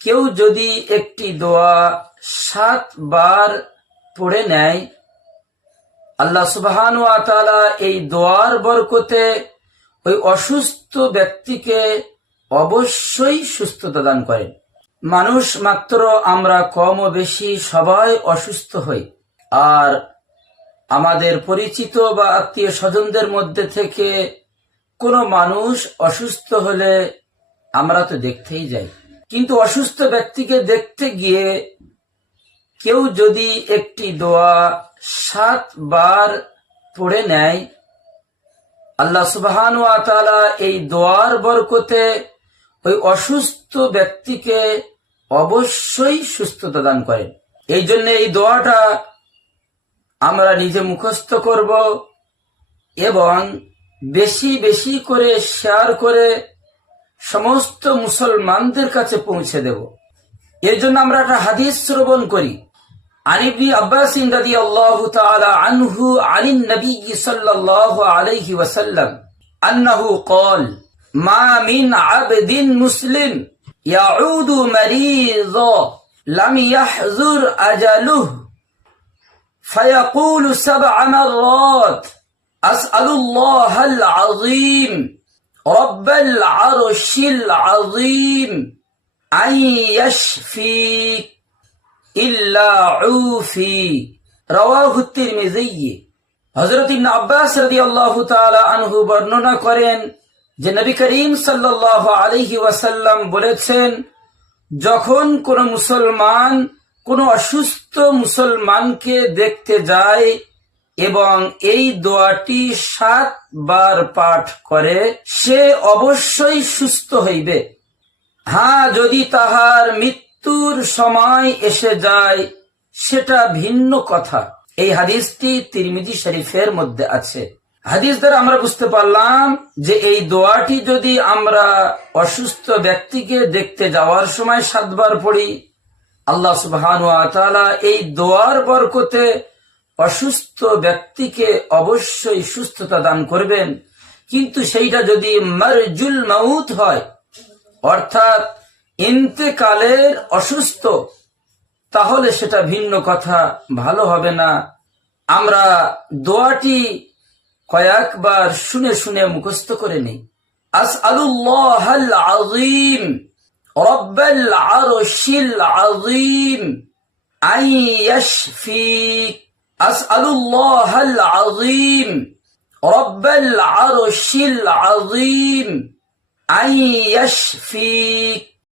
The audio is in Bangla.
কেউ যদি একটি দোয়া 7 বার পড়ে নেয়, আল্লাহ সুবহানাহু ওয়া তাআলা এই দোয়ার বরকতে ওই অসুস্থ ব্যক্তিকে অবশ্যই সুস্থতা দান করেন। মানুষ মাত্র আমরা কম ও বেশি সবাই অসুস্থ হই, আর আমাদের পরিচিত বা আত্মীয় স্বজনদের মধ্যে থেকে কোনো মানুষ অসুস্থ হলে আমরা তো দেখতেই যাই, কিন্তু অসুস্থ ব্যক্তিকে দেখতে গিয়ে কেউ যদি একটি দোয়া 7 বার পড়ে নেয়, আল্লাহ সুবহানাহু ওয়া তাআলা এই দোয়ার বরকতে ওই অসুস্থ ব্যক্তিকে অবশ্যই সুস্থতা দান করেন। এই জন্য এই দোয়াটা আমরা নিজে মুখস্থ করব এবং বেশি বেশি করে শেয়ার করে সমস্ত মুসলমানদের কাছে পৌঁছে দেব। এর জন্য আমরা একটা হাদিস শ্রবণ করি। عن ابن عباس رضي الله تعالى عنه عن النبي صلى الله عليه وسلم أنه قال ما من عبد مسلم يعود مريضا لم يحضر أجله فيقول 7 مرات أسأل الله العظيم رب العرش العظيم أن يشفيك ইল্লা উফি, রাওয়াহু তিরমিজি। হযরত ইবনে আব্বাস রাদিয়াল্লাহু তাআলা আনহু বর্ণনা করেন যে নবী করিম সাল্লাল্লাহু আলাইহি ওয়াসাল্লাম বলেছেন, যখন কোন মুসলমান কোন অসুস্থ মুসলমানকে দেখতে যায় এবং এই দোয়াটি 7 বার পাঠ করে, সে অবশ্যই সুস্থ হইবে। হ্যাঁ, যদি তাহার মৃত্যুর সময় এসে যায় সেটা ভিন্ন কথা। এই হাদিসটি তিরমিজি শরীফের মধ্যে আছে। হাদিস দ্বারা আমরা বুঝতে পারলাম যে এই দোয়াটি যদি আমরা অসুস্থ ব্যক্তিকে দেখতে যাওয়ার সময় 7 বার পড়ি, আল্লাহ সুবহানাহু ওয়া তাআলা এই দোয়ার বরকতে অসুস্থ ব্যক্তিকে অবশ্যই সুস্থতা দান করবেন। কিন্তু সেইটা যদি মারজুল মাউত হয়, অর্থাৎ ইন্তেকালের অসুস্থ, তাহলে সেটা ভিন্ন কথা, ভালো হবে না। আমরা দোয়াটি কয়েকবার শুনে শুনে মুখস্থ করে নেই। আসআলুল্লাহাল আযীম রব্বাল আরশিল আযীম আন ইয়াশফিক, আসআলুল্লাহাল আযীম রব্বাল আরশিল আযীম আন ইয়াশফিক